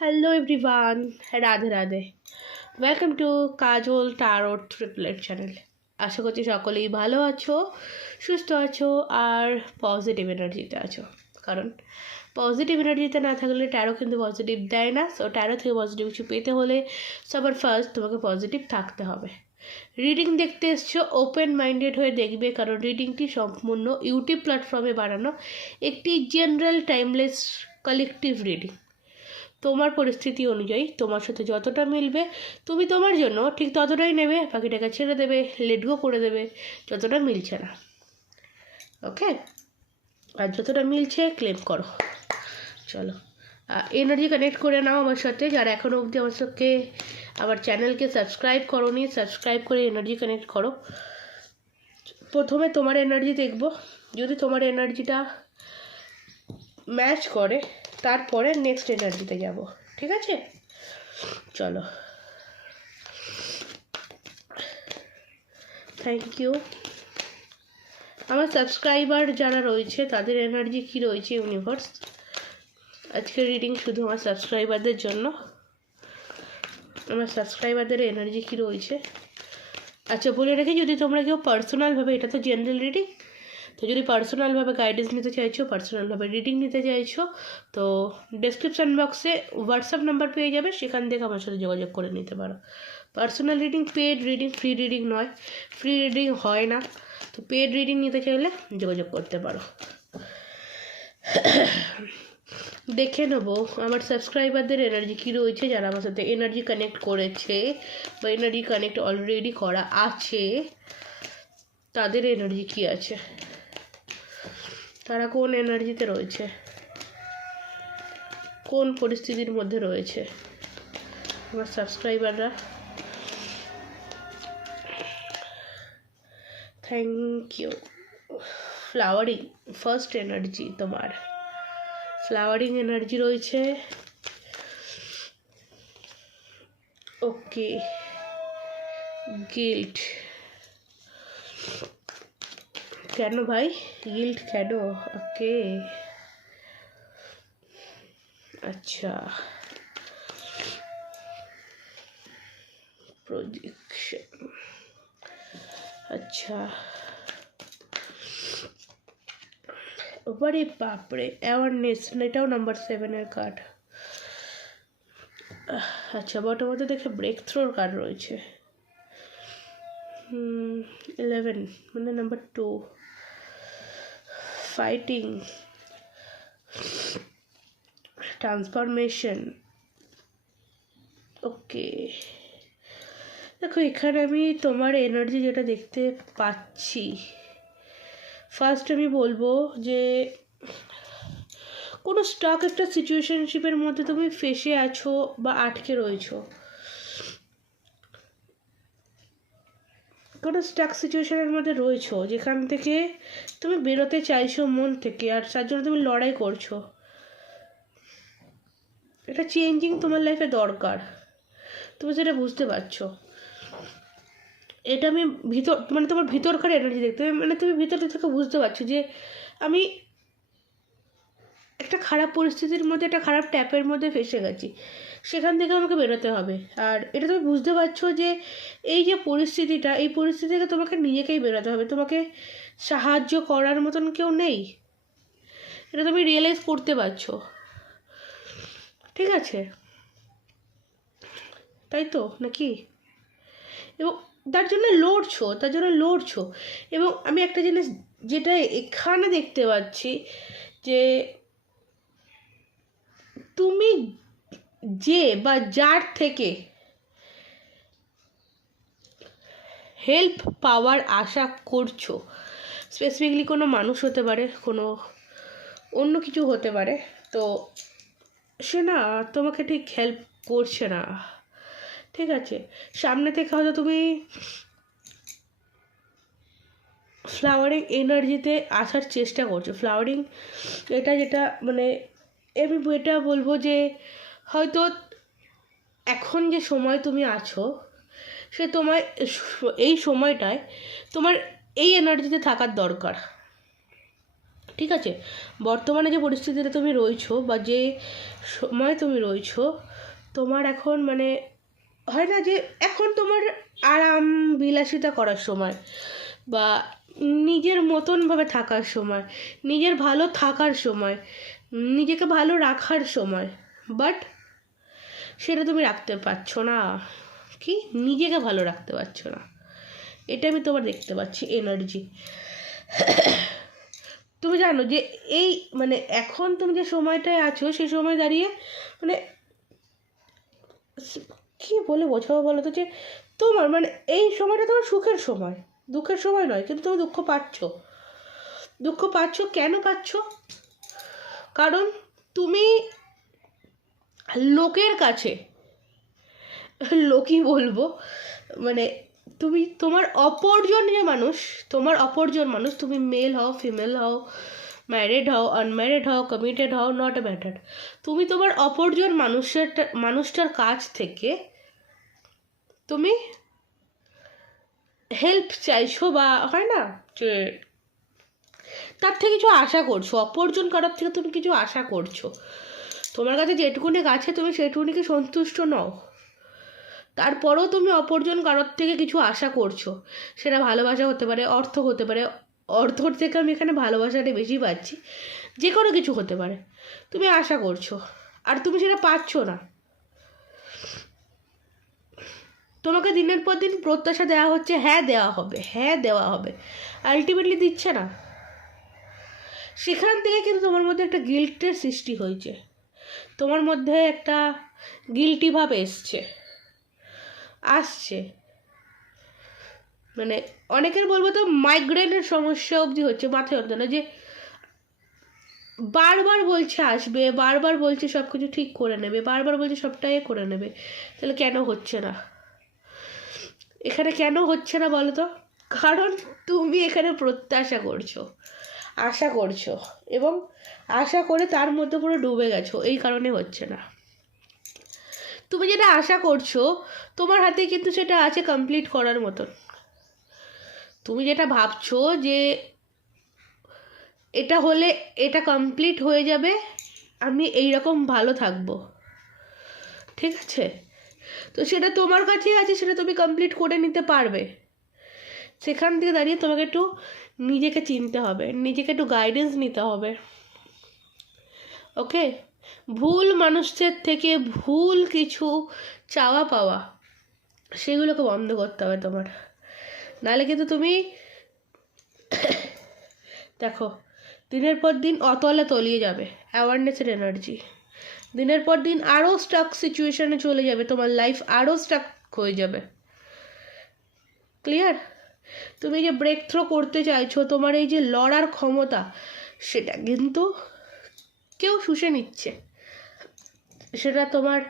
Hello everyone, Radhe Radhe. Welcome to Kajal tarot triplet channel. আশা করছি সকলেই ভালো আছো, সুস্থ আছো আর পজিটিভ এনার্জিতে আছো। কারণ পজিটিভ এনার্জিতে না থাকলে ট্যারো কিন্তু পজিটিভ দেয় না। সো ট্যারো থেকে পজিটিভ কিছু পেতে হলে সবার ফার্স্ট তোমাকে পজিটিভ থাকতে হবে। রিডিং দেখতে এসছো, ওপেন মাইন্ডেড হয়ে দেখবে, কারণ রিডিংটি সম্পূর্ণ ইউটিউব প্ল্যাটফর্মে বানানো একটি জেনারেল টাইমলেস কালেকটিভ রিডিং। তোমার পরিস্থিতি অনুযায়ী তোমার সাথে যতটা মিলবে তুমি তোমার জন্য ঠিক ততটাই নেবে, বাকিটাকে ছেড়ে দেবে, লেট গো করে দেবে যতটা মিলছে না। ওকে, আর যতটা মিলছে ক্লেম করো। চলো এনার্জি কানেক্ট করে নাও আমার সাথে। যারা এখনও অবধি আমার সাথে আমার চ্যানেলকে সাবস্ক্রাইব করোনি, সাবস্ক্রাইব করে এনার্জি কানেক্ট করো। প্রথমে তোমার এনার্জি দেখব, যদি তোমার এনার্জিটা ম্যাচ করে তারপরে নেক্সট এনার্জিতে যাব, ঠিক আছে? চলো, থ্যাংক ইউ। আমার সাবস্ক্রাইবার যারা রয়েছে তাদের এনার্জি কী রয়েছে ইউনিভার্স, আজকের রিডিং শুধু আমার সাবস্ক্রাইবারদের জন্য। আমার সাবস্ক্রাইবারদের এনার্জি কী রয়েছে। আচ্ছা, বলে রেখে, যদি তোমরা কেউ পার্সোনালভাবে, এটা তো জেনারেল রিডিং, তো যদি পার্সোনালভাবে গাইডেন্স নিতে চাইছো, পার্সোনালভাবে রিডিং নিতে চাইছো, তো ডেসক্রিপশান বক্সে হোয়াটসঅ্যাপ নাম্বার পেয়ে যাবে, সেখান থেকে আমার সাথে যোগাযোগ করে নিতে পারো। Personal reading paid reading, free reading নয়, ফ্রি রিডিং হয় না। তো পেড রিডিং নিতে চাইলে যোগাযোগ করতে পারো। দেখে নেবো আমার সাবস্ক্রাইবারদের এনার্জি কী রয়েছে, যারা আমার সাথে এনার্জি কানেক্ট করেছে বা এনার্জি কানেক্ট অলরেডি করা আছে, তাদের এনার্জি কী আছে, তারা কোন এনার্জিতে রয়েছে, কোন পরিস্থিতির মধ্যে রয়েছে আমার সাবস্ক্রাইবাররা। Thank you. Flowering first energy, তোমার ফ্লাওয়ারিং এনার্জি রয়েছে। ওকে, গিল্ট কেন ভাই, গিল্ট কেন? ওকে, আচ্ছা, প্রজেকশন, আচ্ছা, ওরে বাপরে, অ্যাওয়ারনেস, এটাও নাম্বার 7-এর কার্ড। আচ্ছা, বটমতে দেখে ব্রেক থ্রোর কার্ড রয়েছে। 11 মানে নাম্বার 2, ফাইটিং, ট্রান্সফরমেশন। ওকে, দেখো এখানে আমি তোমার এনার্জি যেটা দেখতে পাচ্ছি, ফার্স্ট আমি বলবো যে কোনো স্টক একটা সিচুয়েশনশিপের মধ্যে তুমি ফেসে আছো বা আটকে রয়েছো, কোনো স্টাক সিচুয়েশনের মধ্যে রয়েছো যেখান থেকে তুমি বেরোতে চাইছো মন থেকে, আর তার জন্য তুমি লড়াই করছো। এটা চেঞ্জিং তোমার লাইফে দরকার, তুমি সেটা বুঝতে পারছো। এটা আমি মানে তোমার ভিতরকার এনার্জি দেখতে, মানে তুমি ভিতর থেকে বুঝতে পারছো যে আমি একটা খারাপ পরিস্থিতির মধ্যে, একটা খারাপ ট্যাপের মধ্যে ফেসে গেছি, সেখান থেকে আমাকে বেরোতে হবে। আর এটা তুমি বুঝতে পারছো যে এই যে পরিস্থিতিটা, এই পরিস্থিতি থেকে তোমাকে নিজেকেই বেরোতে হবে, তোমাকে সাহায্য করার মতন কেউ নেই, এটা তুমি রিয়েলাইজ করতে পারছো, ঠিক আছে? তাই তো নাকি? এবং তার জন্য লড়ছো। এবং আমি একটা জিনিস যেটা এখানে দেখতে পাচ্ছি, যে তুমি যে বা যার থেকে হেল্প পাওয়ার আশা করছো, স্পেসিফিকলি কোনো মানুষ হতে পারে, কোনো অন্য কিছু হতে পারে, তো সে না তোমাকে ঠিক হেল্প করছে না, ঠিক আছে? সামনে থেকে হয়তো তুমি ফ্লাওয়ারিং এনার্জিতে আসার চেষ্টা করছো। ফ্লাওয়ারিং এটা যেটা মানে আমি এটা বলবো যে হয়তো এখন যে সময় তুমি আছো, সে তোমায় এই সময়টায় তোমার এই এনার্জিতে থাকার দরকার, ঠিক আছে? বর্তমানে যে পরিস্থিতিতে তুমি রয়েছো বা যে সময় তুমি রয়েছো, তোমার এখন মানে হয় না যে এখন তোমার আরাম বিলাসিতা করার সময় বা নিজের মতনভাবে থাকার সময়, নিজের ভালো থাকার সময়, নিজেকে ভালো রাখার সময়, বাট সেটা তুমি রাখতে পারছো না। কি? নিজেকে ভালো রাখতে পারছো না। এটা আমি তোমার দেখতে পাচ্ছি এনার্জি। তুমি জানো যে এই মানে এখন তুমি যে সময়টায় আছো সেই সময় দাঁড়িয়ে মানে কী বলে বোঝাবো বলো তো, যে তোমার মানে এই সময়টা তোমার সুখের সময়, দুঃখের সময় নয়। কিন্তু তুমি দুঃখ পাচ্ছ কেন পাচ্ছ? কারণ তুমি লোকের কাছে, লোকই বলবো, মানে তুমি তোমার অপরজন মানুষ, তুমি মেল হও, ফিমেল হও, ম্যারিড হও, আনম্যারিড হও, কমিটেড হও, নট এ ম্যাটার, তুমি তোমার অপরজন মানুষটার কাছ থেকে তুমি হেল্প চাইছো, বা হয় না যে তার থেকে কিছু আশা করছো, অপরজন কারোর থেকে তুমি কিছু আশা করছো। তোমার কাছে যেটুকুনি আছে তুমি সেটুকুনিকে সন্তুষ্ট নও, তারপরেও তুমি অপরজন কারোর থেকে কিছু আশা করছো। সেটা ভালোবাসা হতে পারে, অর্থ হতে পারে, অর্থর থেকে আমি এখানে ভালোবাসাটা বেশি পাচ্ছি, যে কোনো কিছু হতে পারে। তুমি আশা করছো আর তুমি সেটা পাচ্ছ না। তোমাকে দিনের পর দিন প্রত্যাশা দেওয়া হচ্ছে, হ্যাঁ দেওয়া হবে, আলটিমেটলি দিচ্ছে না। সেখান থেকে কিন্তু তোমার মধ্যে একটা গিল্টের সৃষ্টি হয়েছে, তোমার মধ্যে একটা গিল্টি ভাব আসছে। মানে অনেকের বলবো তো মাইগ্রেনের সমস্যা অবধি হচ্ছে, মাথায় যন্ত্রণা, যে বারবার বলছে আসবে, বারবার বলছে সব কিছু ঠিক করে নেবে, বারবার বলছে সবটাই করে নেবে, তাহলে কেন হচ্ছে না? এখানে কেন হচ্ছে না বলো তো? কারণ তুমি এখানে প্রত্যাশা করছো, আশা করছো, এবং আশা করে তার মধ্যে পুরো ডুবে গেছো, এই কারণে হচ্ছে না। তুমি যেটা আশা করছো তোমার হাতে কিন্তু সেটা আছে কমপ্লিট করার মতন। তুমি যেটা ভাবছো যে এটা হলে এটা কমপ্লিট হয়ে যাবে, আমি এই রকম ভালো থাকবো, ঠিক আছে? তো সেটা তোমার কাছেই আছে, সেটা তুমি কমপ্লিট করে নিতে পারবে। সেখান থেকে দাঁড়িয়ে তোমাকে একটু নিজেকে চিনতে হবে, নিজেকে একটু গাইডেন্স নিতে হবে। ওকে? ভুল মানুষদের থেকে ভুল কিছু চাওয়া পাওয়া, সেগুলোকে বন্ধ করতে হবে তোমার। নাহলে কিন্তু তুমি দেখো দিনের পর দিন অতলে তলিয়ে যাবে। অ্যাওয়ারনেসের এনার্জি দিনের পর দিন আরও স্টাক সিচুয়েশানে চলে যাবে, তোমার লাইফ আরও স্টাক হয়ে যাবে। ক্লিয়ার? তুমি যে ব্রেক থ্রো করতে চাইছো, তোমার এই যে লড়ার ক্ষমতা, সেটা কিন্তু কেউ শুষে নিচ্ছে। সেটা তোমার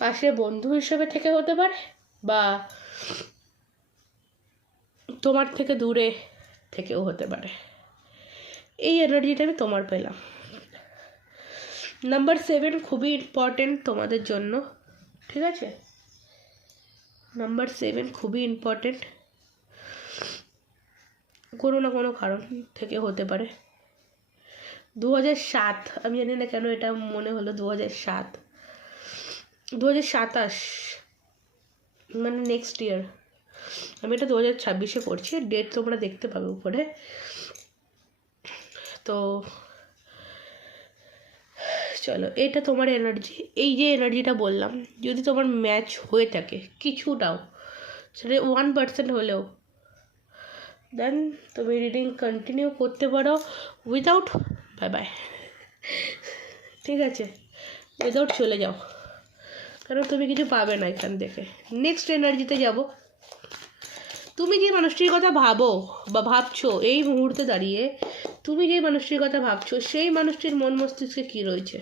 পাশে বন্ধু হিসেবে থেকে হতে পারে, বা তোমার থেকে দূরে থেকেও হতে পারে। এই এনার্জিটা আমি তোমার পেলাম। নাম্বার 7 খুবই ইম্পর্টেন্ট তোমাদের জন্য, ঠিক আছে? নাম্বার 7 খুবই ইম্পর্টেন্ট, কোনো না কোনো কারণ থেকে হতে পারে। 2007, আমি জানি না কেন এটা মনে হলো 2007, 2027 মানে নেক্সট ইয়ার। আমি এটা 2026-এ করছি, ডেট তোমরা দেখতে পাবে উপরে। তো চলো, এটা তোমার এনার্জি। এই যে এনার্জিটা বললাম, যদি তোমার ম্যাচ হয়ে থাকে কিছুটাও, সেটা 1% হলেও, দেন তুমি রিডিং কন্টিনিউ করতে পারো উইদাউট বাই বাই, ঠিক আছে? উইদাউট চলে যাও, কারণ তুমি কিছু পাবে না এখান থেকে। নেক্সট এনার্জিতে যাব। তুমি যে মানুষটির কথা ভাবো বা ভাবছো এই মুহূর্তে দাঁড়িয়ে, তুমি যে মানুষটির কথা ভাবছো সেই মানুষটির মন মস্তিষ্কে কী রয়েছে?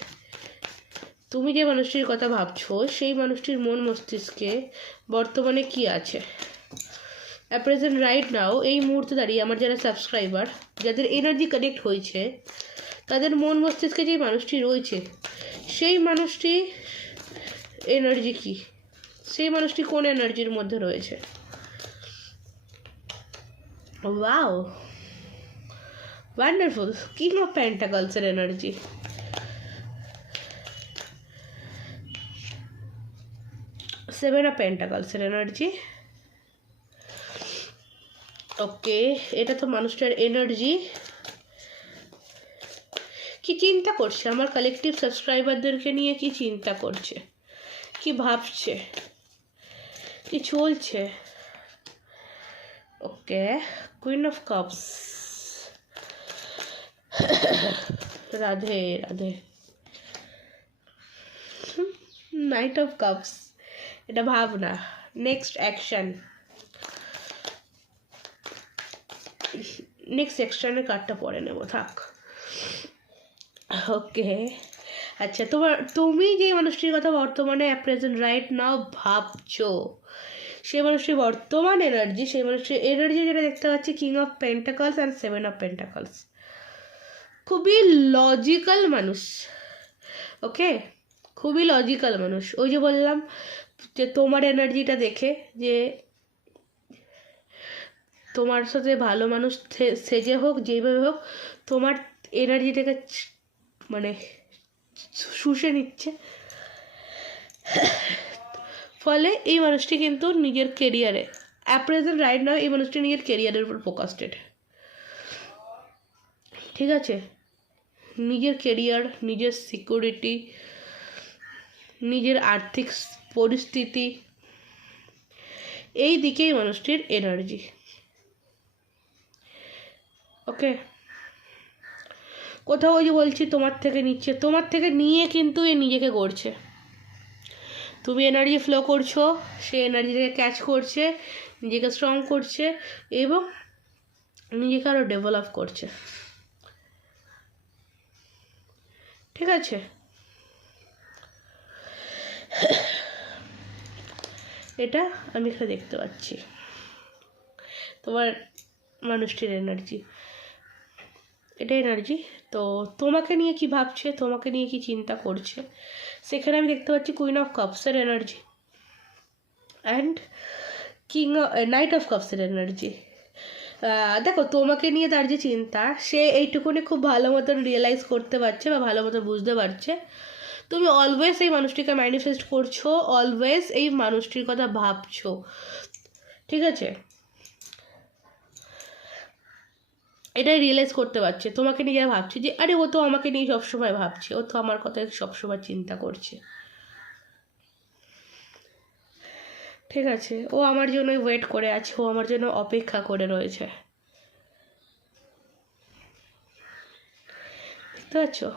তুমি যে মানুষটির কথা ভাবছো সেই মানুষটির মন মস্তিষ্কে বর্তমানে কি আছে? অ্যাট প্রেজেন্ট রাইট নাও, এই মুহূর্তে দাঁড়িয়ে আমার যারা সাবস্ক্রাইবার, যাদের এনার্জি কানেক্ট হয়েছে, তাদের মন মস্তিষ্কে যে মানুষটি রয়েছে সেই মানুষটি এনার্জি কি? সেই মানুষটি কোন এনার্জির মধ্যে রয়েছে? Wow, wonderful. কিং অফ পেন্টাকলসের এনার্জি, সেভেন অফ পেন্টাকলসের এনার্জি। ওকে, এটা তো মানুষটার এনার্জি। কি চিন্তা করছে আমার কালেকটিভ সাবস্ক্রাইবারদেরকে নিয়ে, কি চিন্তা করছে, কি ভাবছে, কি চলছে? Okay, queen of cups, Radhe Radhe. Knight of cups, এটা ভাবনা। নেক্সট অ্যাকশন, নেক্সট অ্যাকশনের কার্ডটা পরে নেব, থাক। ওকে, আচ্ছা, তুমি যে মানুষটির কথা বর্তমানে অ্যাট প্রেজেন্ট রাইট নাও ভাবছো, সেই মানুষটির বর্তমান এনার্জি, সেই মানুষটির এনার্জি যেটা দেখতে পাচ্ছি, king of pentacles and seven of pentacles. খুবই লজিক্যাল মানুষ। ওকে, খুবই লজিক্যাল মানুষ। ওই যে বললাম যে তোমার এনার্জিটা দেখে, যে তোমার সাথে ভালো মানুষ সেজে হোক, যেইভাবে হোক, তোমার এনার্জিটাকে মানে শুষে নিচ্ছে। ফলে এই মানুষটি কিন্তু নিজের কেরিয়ারে অ্যাট প্রেজেন্ট রাইট নাও এই মানুষটি নিজের কেরিয়ারের উপর ফোকাসড। ঠিক আছে, নিজের কেরিয়ার, নিজের সিকিউরিটি, নিজের আর্থিক পরিস্থিতি, এই দিকেই মানুষটির এনার্জি। ওকে, কোথাও ওই যে বলছি তোমার থেকে নিচ্ছে, তোমার থেকে নিয়ে কিন্তু এ নিজেকে গড়ছে। তুমি এনার্জি ফ্লো করছো, সে এনার্জিটাকে ক্যাচ করছে, নিজেকে স্ট্রং করছে এবং নিজেকে আরও ডেভেলপ করছে। ঠিক আছে, এটা আমি এখানে দেখতে পাচ্ছি তোমার মানুষটির এনার্জি, এটা এনার্জি। তো তোমাকে নিয়ে কি ভাবছে, তোমাকে নিয়ে কি চিন্তা করছে, সেখানে আমি দেখতে পাচ্ছি কুইন অফ কাপসের এনার্জি অ্যান্ড নাইট অফ কাপসের এনার্জি। দেখো, তোমাকে নিয়ে তার যে চিন্তা, সে এইটুকুনি খুব ভালো মতন রিয়েলাইজ করতে পারছে বা ভালো মতন বুঝতে পারছে। তুমি অলওয়েজ এই মানুষটিকে ম্যানিফেস্ট করছো, অলওয়েজ এই মানুষটির কথা ভাবছো। ঠিক আছে, এটাই রিয়েলাইজ করতে পারছে, তোমাকে নিয়ে যারা ভাবছে যে আরে ও তো আমাকে নিয়ে সবসময় ভাবছে, ও তো আমার কথা সবসময় চিন্তা করছে। ঠিক আছে, ও আমার জন্যই ওয়েট করে আছে, ও আমার জন্য অপেক্ষা করে রয়েছে। বুঝতে পারছো?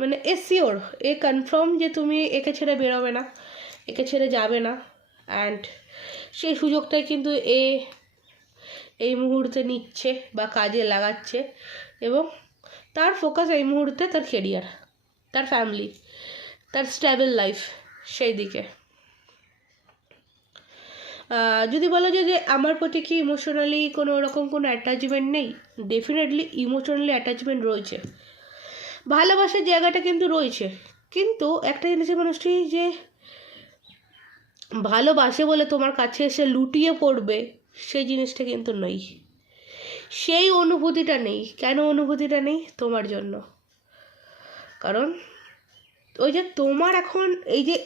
মানে এ শিওর, এ কনফার্ম যে তুমি একে ছেড়ে বেরোবে না, একে ছেড়ে যাবে না। অ্যান্ড সেই সুযোগটাই কিন্তু এই মুহূর্তে নিচ্ছে বা কাজে লাগাচ্ছে, এবং তার ফোকাস এই মুহূর্তে তার কেরিয়ার, তার ফ্যামিলি, তার স্টেবল লাইফ, সেই দিকে। যদি বলো যে আমার প্রতি কি ইমোশনালি কোনো রকম কোনো অ্যাটাচমেন্ট নেই, ডেফিনেটলি ইমোশনালি অ্যাটাচমেন্ট রয়েছে, ভালোবাসার জায়গাটা কিন্তু রয়েছে। কিন্তু একটা জিনিসের মানুষটি যে ভালোবাসে বলে তোমার কাছে এসে লুটিয়ে পড়বে, সেই জিনিসটা কিন্তু নেই, সেই অনুভূতিটা নেই। কেন অনুভূতিটা নেই? তোমার জন্য। কারণ ওই যে তোমার এখন এই যে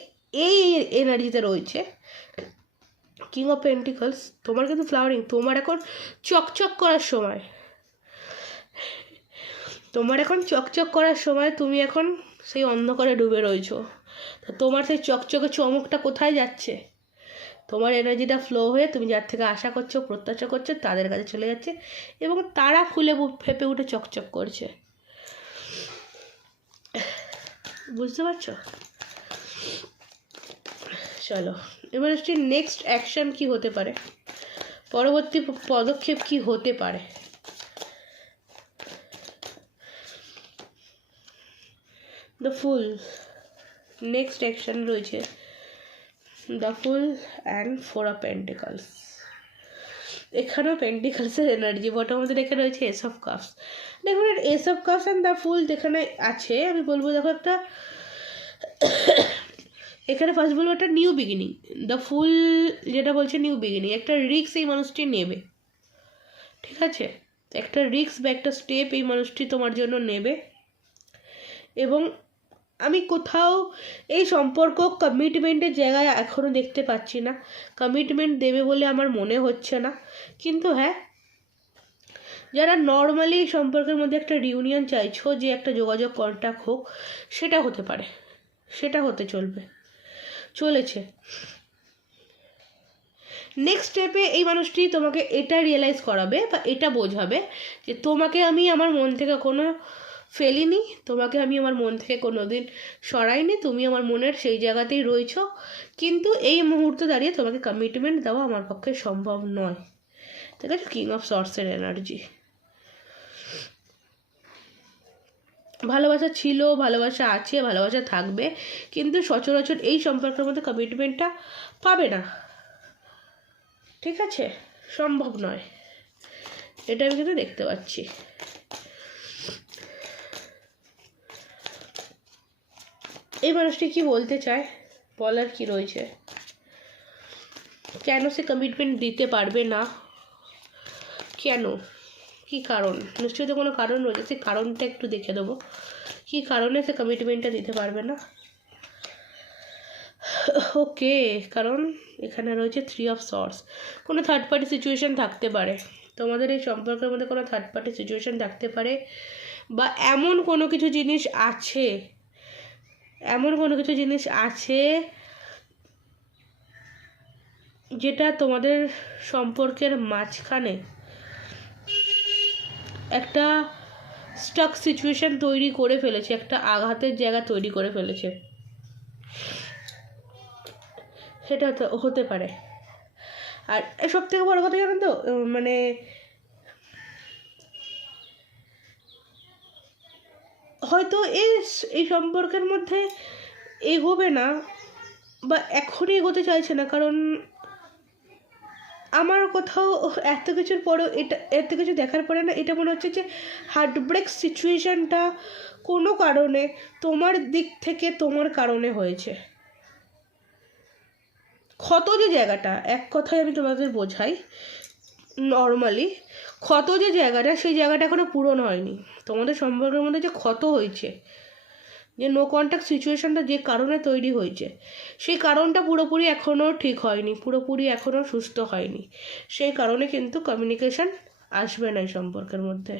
এই এনার্জিতে রয়েছে কিং অফ পেন্টিকলস, তোমার কিন্তু ফ্লাওয়ারিং, তোমার এখন চকচক করার সময়, তোমার এখন চকচক করার সময়, তুমি এখন সেই অন্ধকারে ডুবে রয়েছো। তোমার সেই চকচকে চমকটা কোথায় যাচ্ছে? তোমার এনার্জিটা ফ্লো হয়ে তুমি যার থেকে আশা করছো, প্রত্যাশা করছো, তাদের কাছে চলে যাচ্ছে এবং তারা ফুলে ফেপে উঠে চকচক করছে। বুঝতে পারছো? চলো, এবার হচ্ছে নেক্সট অ্যাকশন কি হতে পারে, পরবর্তী পদক্ষেপ কি হতে পারে। দ্য ফুল, নেক্সট অ্যাকশন রয়েছে the fool and four of pentacles. এখানেও পেন্টিকলসের এনার্জি, বটমদের এখানে রয়েছে এস অফ কাপস। দেখুন, ace of cups and the fool যেখানে আছে, আমি বলবো দেখো একটা এখানে ফার্স্ট বলবো একটা নিউ বিগিনিং। দ্য ফুল যেটা বলছে নিউ বিগিনিং, একটা রিস্ক এই মানুষটি নেবে। ঠিক আছে, একটা রিস্ক বা একটা স্টেপ এই মানুষটি তোমার জন্য নেবে। এবং আমি কোথাও এই সম্পর্ক কমিটমেন্টের জায়গায় এখনও দেখতে পাচ্ছি না, কমিটমেন্ট দেবে বলে আমার মনে হচ্ছে না। কিন্তু হ্যাঁ, যারা নর্মালি এই সম্পর্কের মধ্যে একটা রিউনিয়ন চাইছো, যে একটা যোগাযোগ কন্ট্যাক্ট হোক, সেটা হতে পারে, সেটা হতে চলেছে। নেক্সট স্টেপে এই মানুষটি তোমাকে এটা রিয়েলাইজ করাবে বা এটা বোঝাবে যে তোমাকে আমি আমার মন থেকে কোনো ফেলিনি, তোমাকে আমি আমার মন থেকে কোনো দিন সরাইনি, তুমি আমার মনের সেই জায়গাতেই রয়েছো, কিন্তু এই মুহূর্তে দাঁড়িয়ে তোমাকে কমিটমেন্ট দেওয়া আমার পক্ষে সম্ভব নয়। ঠিক আছে, কিং অফ সর্টসের এনার্জি। ভালোবাসা ছিল, ভালোবাসা আছে, ভালোবাসা থাকবে, কিন্তু সচরাচর এই সম্পর্কের মধ্যে কমিটমেন্টটা পাবে না। ঠিক আছে, সম্ভব নয়, এটা আমি কিন্তু দেখতে পাচ্ছি। এই মানুষটি কি বলতে চায়, বলার কি রয়েছে, কেন সে কমিটমেন্ট দিতে পারবে না, কেন, কি কারণ? নিশ্চয়ই তো কোনো কারণ রয়েছে, সেই কারণটা একটু দেখে দেবো, কি কারণে সে কমিটমেন্টটা দিতে পারবে না। ওকে, কারণ এখানে রয়েছে 3 অফ সর্টস। কোনো থার্ড পার্টি সিচুয়েশান থাকতে পারে, তোমাদের এই সম্পর্কের মধ্যে কোনো থার্ড পার্টি সিচুয়েশান থাকতে পারে, বা এমন কোনো কিছু জিনিস আছে যেটা তোমাদের সম্পর্কের মাঝখানে একটা স্টাক সিচুয়েশান তৈরি করে ফেলেছে, একটা আঘাতের জায়গা তৈরি করে ফেলেছে, সেটা তো হতে পারে। আর সব থেকে বড় কথা জানেন তো, মানে হয়তো এই সম্পর্কের মধ্যে এগোবে না, বা এখনই এগোতে চাইছে না, কারণ আমার কোথাও এত কিছুর পরেও এত কিছু দেখার পরে না এটা মনে হচ্ছে যে হার্টব্রেক সিচুয়েশানটা কোনো কারণে তোমার দিক থেকে তোমার কারণে হয়েছে। ক্ষত যে জায়গাটা, এক কথায় আমি তোমাদের বোঝাই, নর্মালি ক্ষত যে জায়গাটা, সেই জায়গাটা এখনও পূরণ হয়নি। তোমাদের সম্পর্কের মধ্যে যে ক্ষত হয়েছে, যে নো কন্ট্যাক্ট সিচুয়েশানটা যে কারণে তৈরি হয়েছে, সেই কারণটা পুরোপুরি এখনও ঠিক হয়নি, পুরোপুরি এখনও সুস্থ হয়নি। সেই কারণে কিন্তু কমিউনিকেশান আসবে না এই সম্পর্কের মধ্যে,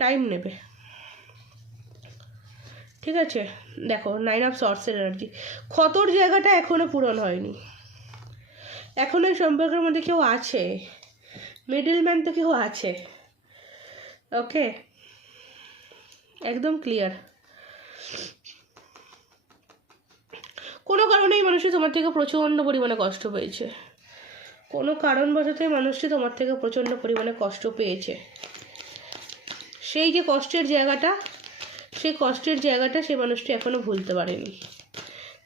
টাইম নেবে। ঠিক আছে, দেখো 9 অফ সর্টসের এনার্জি, ক্ষতর জায়গাটা এখনও পূরণ হয়নি, এখনও এই সম্পর্কের মধ্যে কেউ আছে, মিডলম্যান তো কেউ আছে। ওকে, একদম ক্লিয়ার। কোনো কারণেই মানুষটি তোমার থেকে প্রচণ্ড পরিমাণে কষ্ট পেয়েছে, কোনো কারণবশতই মানুষটি তোমার থেকে প্রচণ্ড পরিমাণে কষ্ট পেয়েছে। সেই যে কষ্টের জায়গাটা, সেই কষ্টের জায়গাটা সেই মানুষটি এখনও ভুলতে পারেনি।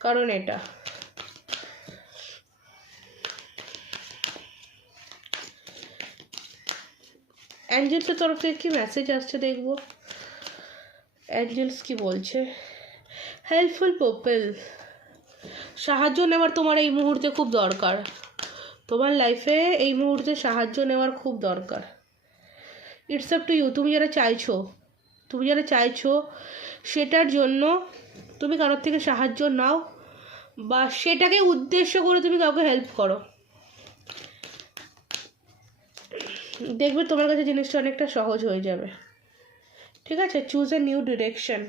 কারণ এটা অ্যাঞ্জেলসের তরফ থেকে কি মেসেজ আসছে দেখবো, অ্যাঞ্জেলস কি বলছে। হেল্পফুল পিপল, সাহায্য নেওয়ার তোমার এই মুহূর্তে খুব দরকার, তোমার লাইফে এই মুহূর্তে সাহায্য নেওয়ার খুব দরকার। ইটস আপ টু ইউ, তুমি যারা চাইছো সেটার জন্য তুমি কারোর থেকে সাহায্য নাও, বা সেটাকে উদ্দেশ্য করে তুমি কাউকে হেল্প করো, দেখবে তোমার কাছে জিনিসটা অনেকটা সহজ হয়ে যাবে। ঠিক আছে, চুজ এ নিউ ডিরেকশন।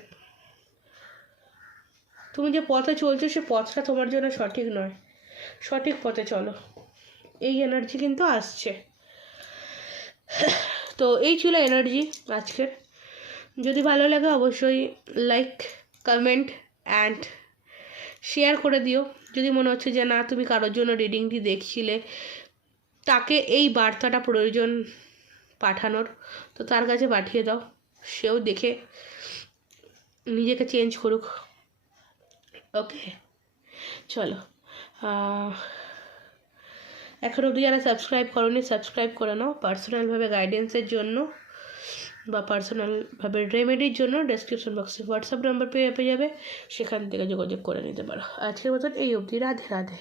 তুমি যে পথে চলছো সে পথটা তোমার জন্য সঠিক নয়, সঠিক পথে চলো, এই এনার্জি কিন্তু আসছে। তো এই ছিল এনার্জি আজকের। যদি ভালো লাগে অবশ্যই লাইক, কমেন্ট অ্যান্ড শেয়ার করে দিও। যদি মনে হচ্ছে যে না, তুমি কারোর জন্য রিডিংটি দেখছিলে, তাকে এই বার্তাটা প্রয়োজন পাঠানোর, তো তার কাছে পাঠিয়ে দাও, সেও দেখে নিজেকে চেঞ্জ করুক। ওকে, চলো, এখন অবধি যারা সাবস্ক্রাইব করোনি সাবস্ক্রাইব করে নাও। পার্সোনালভাবে গাইডেন্সের জন্য বা পার্সোনালভাবে রেমেডির জন্য ডেসক্রিপশন বক্সে হোয়াটসঅ্যাপ নাম্বার পেয়ে যাবে, সেখান থেকে যোগাযোগ করে নিতে পারো। আজকের মতন এই অবধি, রাধে রাধে।